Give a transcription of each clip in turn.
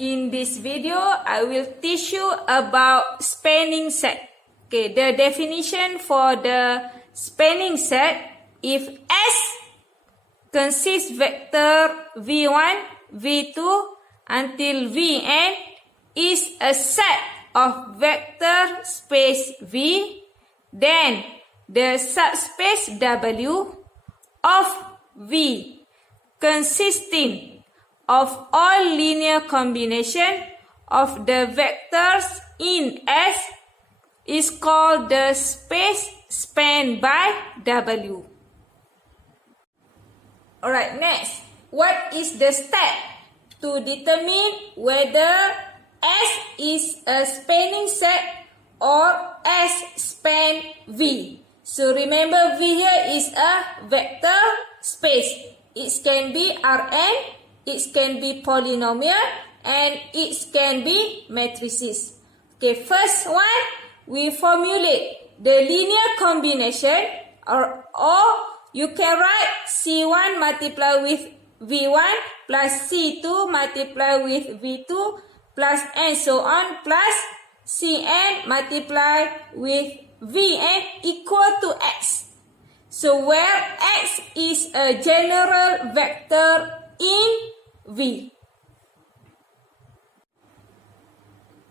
In this video, I will teach you about spanning set. Okay, the definition for the spanning set, if S consists vector V1, V2 until Vn is a set of vector space V, then the subspace W of V consisting of all linear combination of the vectors in S is called the space spanned by W. Alright, next, what is the step to determine whether S is a spanning set or S span V? So remember, V here is a vector space. It can be Rn, it can be polynomial, and it can be matrices. Okay, first one, we formulate the linear combination or you can write C1 multiplied with V1 plus C2 multiplied with V2 plus and so on plus Cn multiplied with Vn equal to X. So where X is a general vector in V.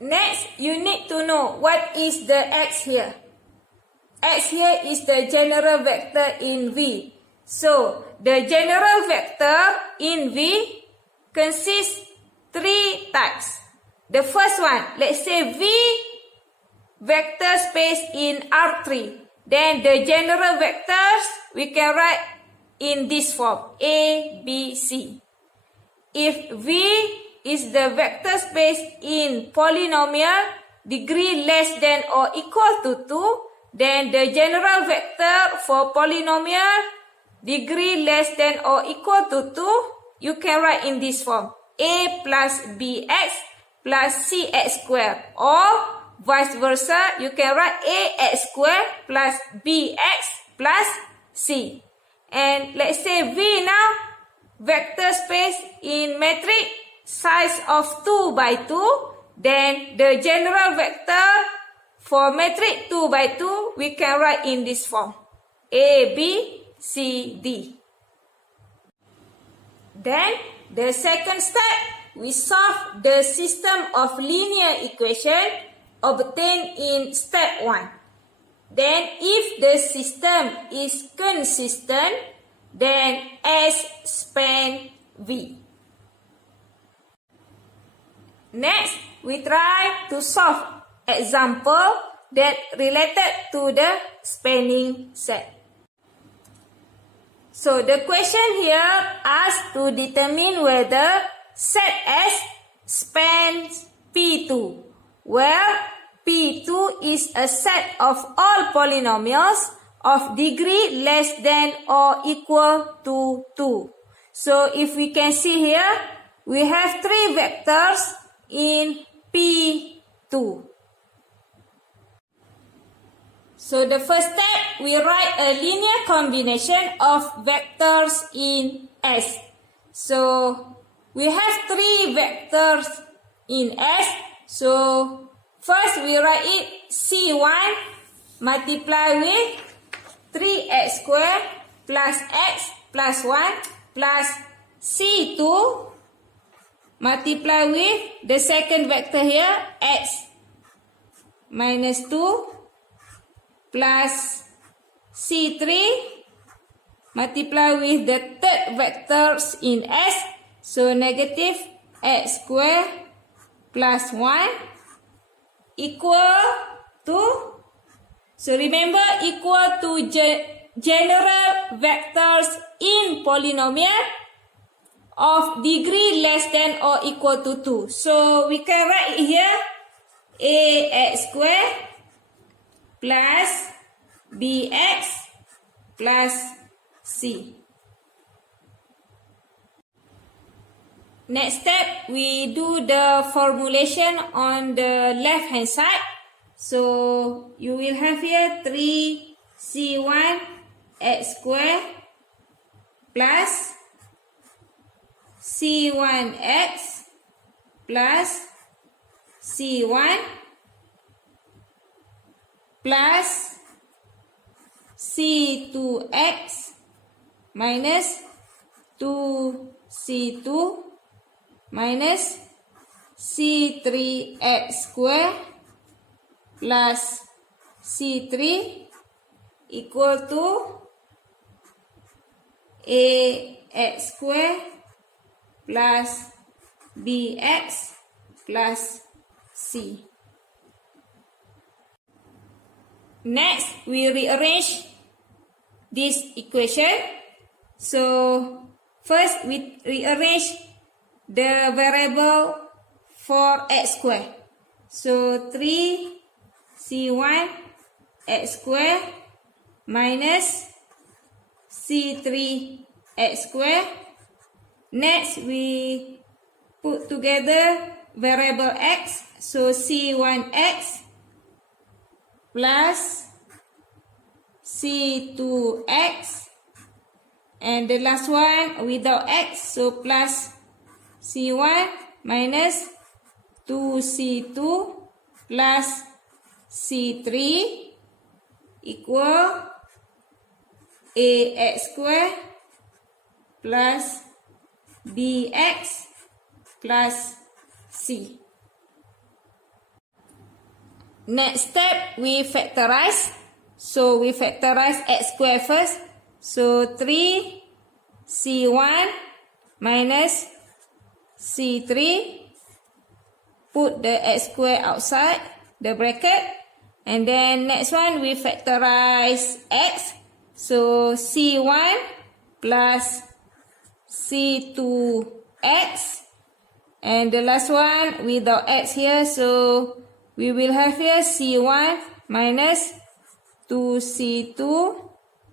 Next, you need to know what is the X here. X here is the general vector in V. So, the general vector in V consists three types. The first one, let's say V vector space in R3. Then the general vectors we can write in this form, A, B, C. If V is the vector space in polynomial degree less than or equal to 2, then the general vector for polynomial degree less than or equal to 2, you can write in this form, A plus Bx plus Cx squared, or vice versa, you can write Ax squared plus Bx plus C. And let's say V now, vector space in matrix size of 2 by 2, then the general vector for matrix 2 by 2, we can write in this form, A, B, C, D. Then, the second step, we solve the system of linear equation obtained in step 1. Then, if the system is consistent, then S span V. Next, we try to solve example that related to the spanning set. So the question here asks to determine whether set S spans P2, where P2 is a set of all polynomials of degree less than or equal to 2. So if we can see here, we have three vectors in P2. So the first step, we write a linear combination of vectors in S. So we have three vectors in S. So first we write it C1 multiplied with 3x squared plus x plus 1 plus C2 multiplied with the second vector here, x minus 2 plus C3 multiplied with the third vectors in S. So negative x squared plus 1 equal to, so remember, equal to general vectors in polynomial of degree less than or equal to 2. So we can write here ax squared plus bx plus c. Next step, we do the formulation on the left hand side. So you will have here 3c1 x squared plus c1x plus C1 plus C2x minus 2C2 minus C3x square plus C3 equal to AX square plus BX plus C. Next, we rearrange this equation. So, first we rearrange the variable for x square. So, 3C1 x square minus C3 x square. Next, we put together variable x. So, C1x plus C2x, and the last one without x, so plus C1 minus 2C2 plus C3 equal AX square plus BX plus C. Next step, we factorize. So, we factorize x square first. So, 3C1 minus C3. Put the x square outside the bracket. And then next one, we factorize x. So, C1 plus C2x. And the last one, without x here, so we will have here C1 minus 2C2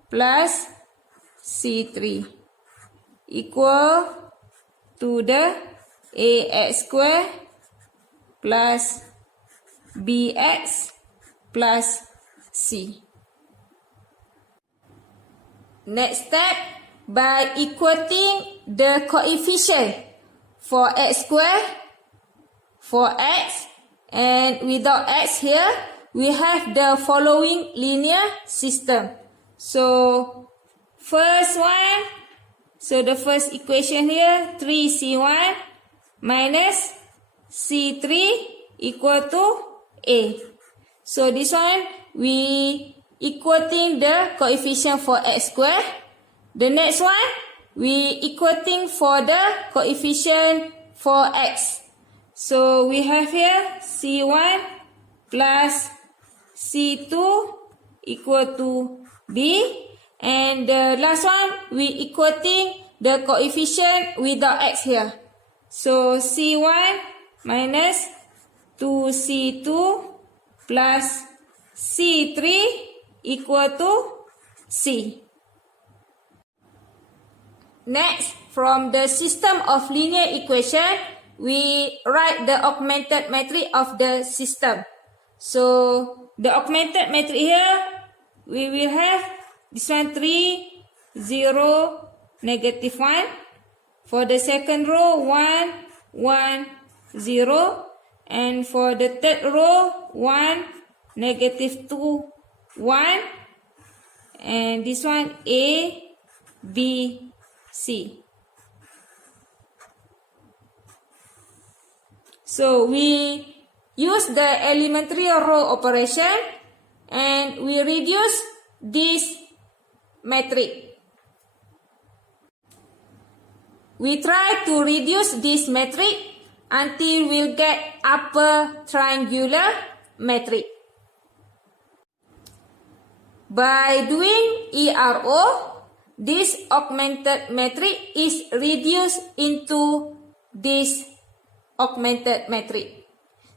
plus C3 equal to the AX square plus BX plus C. Next step, by equating the coefficient for x square, for x, and without x here, we have the following linear system. So, first one, so the first equation here, 3C1 minus C3 equal to A. So, this one, we equating the coefficient for x square. The next one, we equating for the coefficient for x. So, we have here C1 plus C2 equal to B. And the last one, we equating the coefficient without x here. So, C1 minus 2C2 plus C3 equal to C. Next, from the system of linear equation, we write the augmented matrix of the system. So, the augmented matrix here, we will have this one 3, 0, negative 1. For the second row, 1, 1, 0. And for the third row, 1, negative 2, 1. And this one, A, B, C. So, we use the elementary row operation and we reduce this matrix. We try to reduce this matrix until we'll get upper triangular matrix. By doing ERO, this augmented matrix is reduced into this augmented matrix.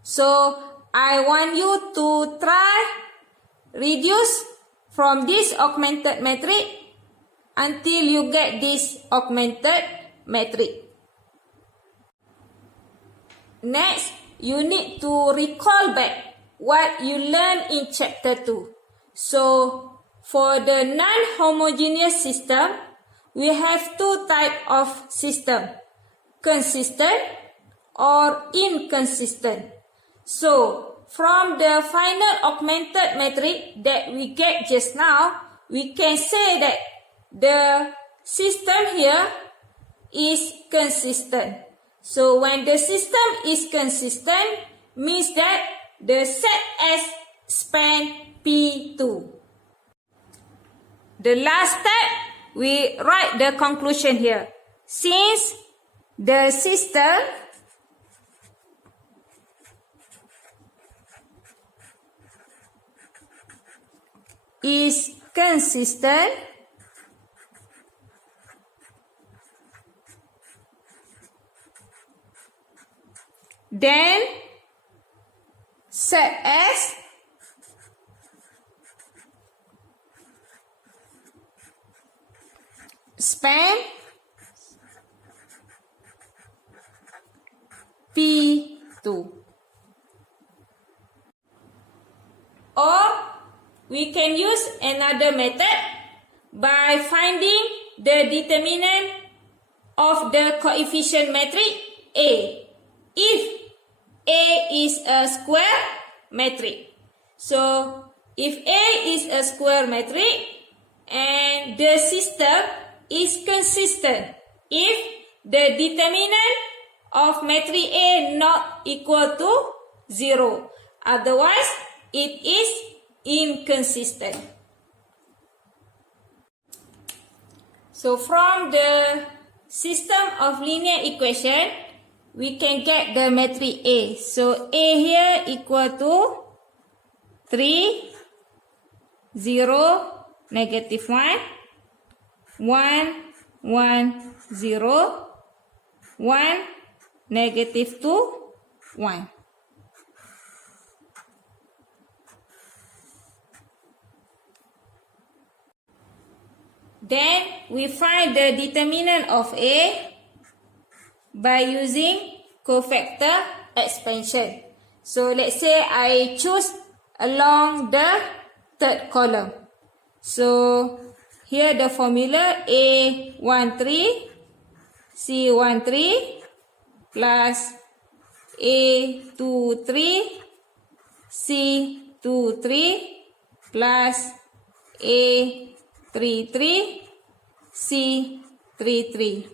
So, I want you to try reduce from this augmented matrix until you get this augmented matrix. Next, you need to recall back what you learned in chapter 2. So, for the non-homogeneous system, we have two types of system, consistent or inconsistent. So, from the final augmented matrix that we get just now, we can say that the system here is consistent. So, when the system is consistent, means that the set S span P2. The last step, we write the conclusion here. Since the system is consistent, then set S span P2. Or we can use another method by finding the determinant of the coefficient matrix A. If A is a square matrix. So, if A is a square matrix and the system is consistent, if the determinant of matrix A not equal to 0, otherwise it is inconsistent. So from the system of linear equation, we can get the matrix A. So A here equal to 3, 0, negative 1, 1, 1, 0, 1, negative 2, 1. Then we find the determinant of A by using cofactor expansion. So let's say I choose along the third column. So here the formula A13 C13 plus A23 C23 plus A33 C33.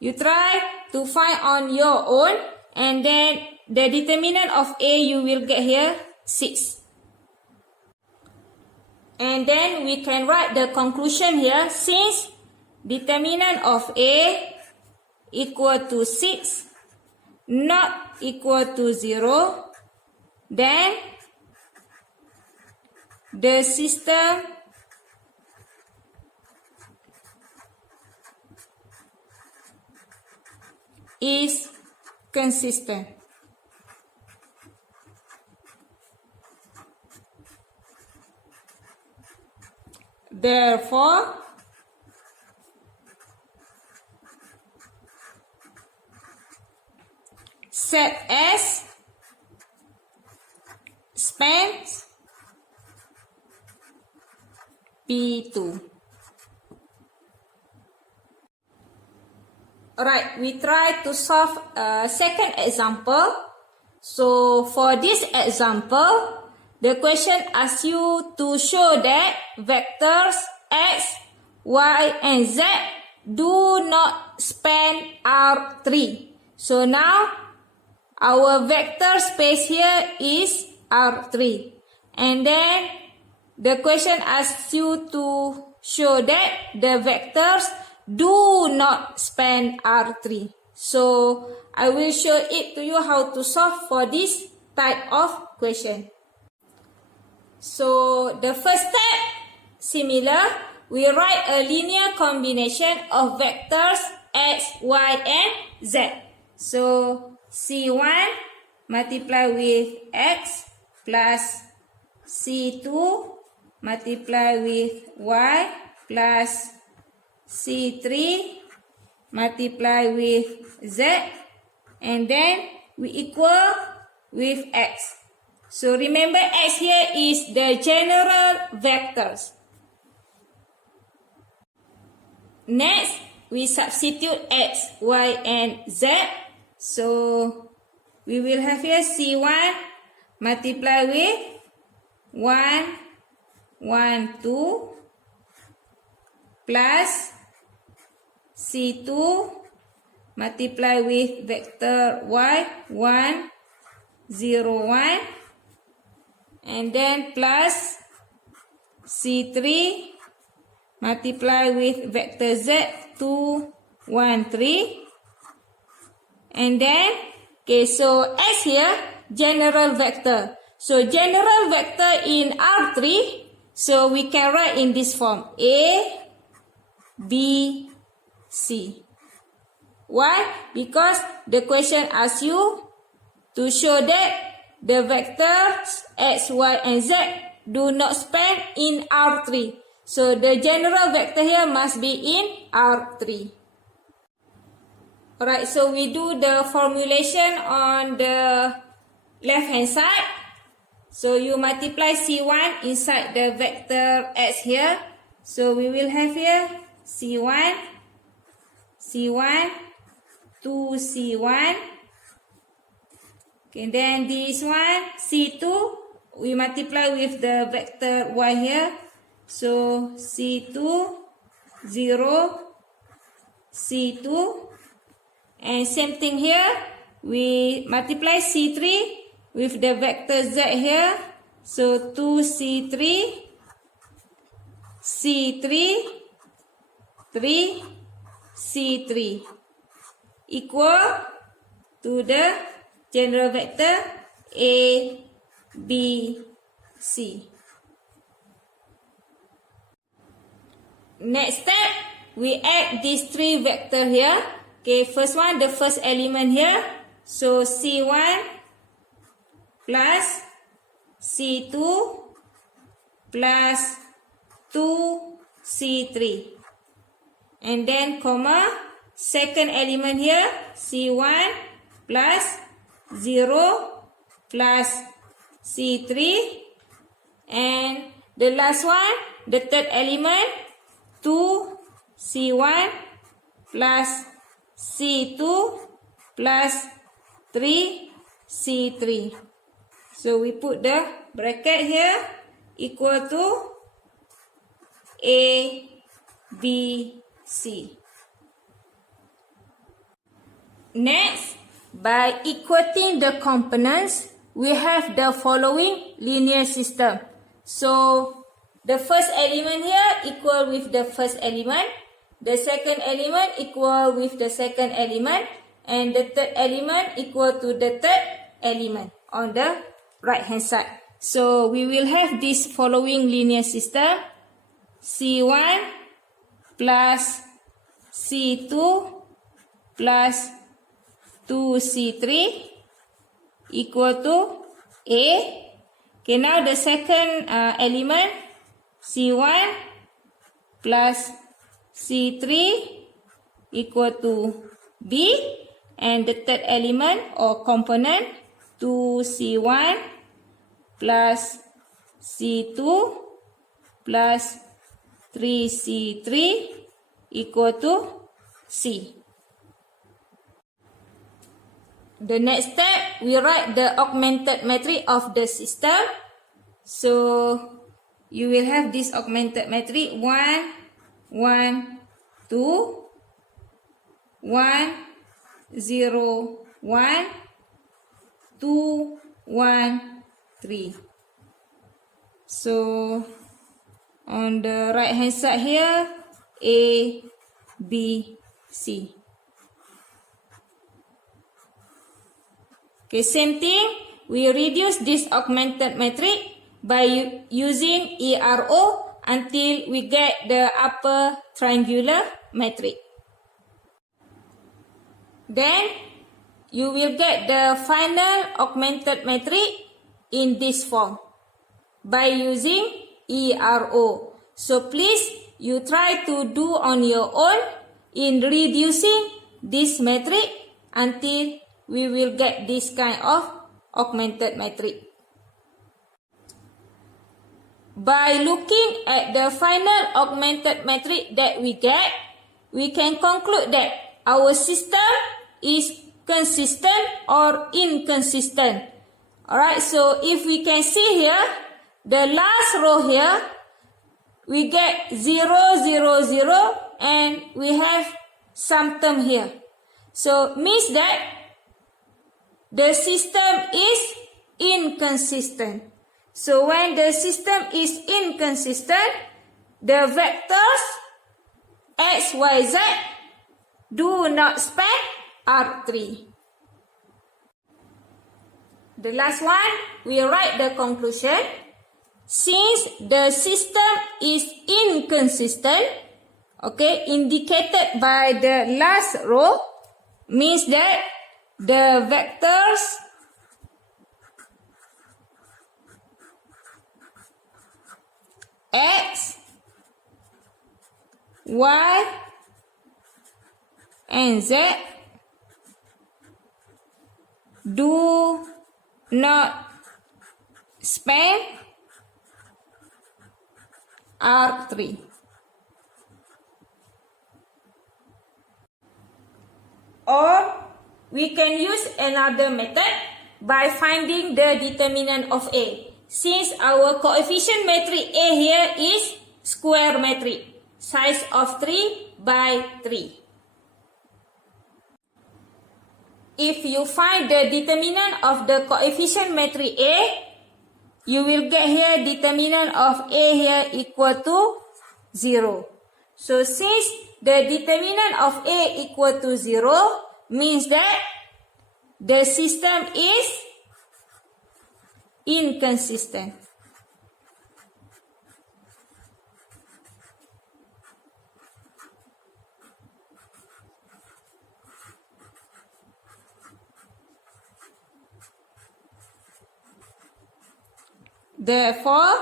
You try to find on your own, and then the determinant of A you will get here 6. And then we can write the conclusion here. Since determinant of A equal to 6, not equal to 0, then the system is consistent. Therefore, set S spans P2. Alright, we try to solve a second example. So, for this example, the question asks you to show that vectors X, Y, and Z do not span R3. So, now our vector space here is R3. And then the question asks you to show that the vectors do not span R3. So, I will show it to you how to solve for this type of question. So, the first step, similar, we write a linear combination of vectors X, Y, and Z. So, C1 multiply with X plus C2 multiply with Y plus C3 multiply with Z, and then we equal with X. So remember, X here is the general vectors. Next, we substitute X, Y, and Z. So we will have here C1 multiply with 1, 1, 2 plus C2 multiply with vector y 1, 0, 1 and then plus C3 multiply with vector z 2, 1, 3 and then okay, so S here general vector. So general vector in R3, so we can write in this form A, B, C. Why? Because the question asks you to show that the vectors X, Y and Z do not span in R3. So the general vector here must be in R3. Alright, so we do the formulation on the left hand side. So you multiply C1 inside the vector X here. So we will have here C1, C1, 2C1. Okay, then this one, C2, we multiply with the vector Y here. So C2, 0, C2. And same thing here, we multiply C3 with the vector Z here. So 2C3, C3, 3, C3 equal to the general vector A, B, C. Next step, we add these three vectors here. Okay, first one, the first element here. So C1 plus C2 plus 2C3. And then comma, second element here, C1 plus 0 plus C3. And the last one, the third element, 2C1 plus C2 plus 3C3. So we put the bracket here equal to A, B, C. Next, by equating the components, we have the following linear system. So the first element here equal with the first element. The second element equal with the second element. And the third element equal to the third element on the right hand side. So we will have this following linear system. C1 plus C2 plus 2C3 equal to A. Okay, now the second element, C1 plus C3 equal to B, and the third element or component, 2C1 plus C2 plus 3C3 equal to C. The next step, we write the augmented matrix of the system. So you will have this augmented matrix 1, 1, 2, 1, 0, 1, 2, 1, 3. So on the right hand side here, A, B, C. Okay, same thing, we reduce this augmented matrix by using Arau until we get the upper triangular matrix. Then you will get the final augmented matrix in this form by using Arau. So please, you try to do on your own in reducing this matrix until we will get this kind of augmented matrix. By looking at the final augmented matrix that we get, we can conclude that our system is consistent or inconsistent. Alright, so if we can see here, the last row here, we get 0, 0, 0, and we have some term here. So means that the system is inconsistent. So when the system is inconsistent, the vectors x, y, z do not span R3. The last one, we write the conclusion. Since the system is inconsistent, okay, indicated by the last row, means that the vectors x, y, and z do not span R3. Or we can use another method by finding the determinant of A. Since our coefficient matrix A here is square matrix, size of 3 by 3. If you find the determinant of the coefficient matrix A, you will get here determinant of A here equal to 0. So since the determinant of A equal to 0, means that the system is inconsistent. Therefore,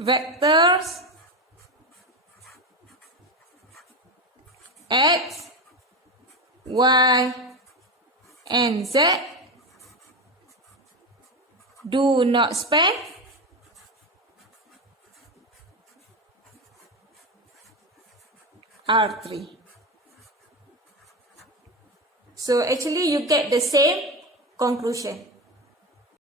vectors x, y, and z do not span R3. So actually you get the same conclusion.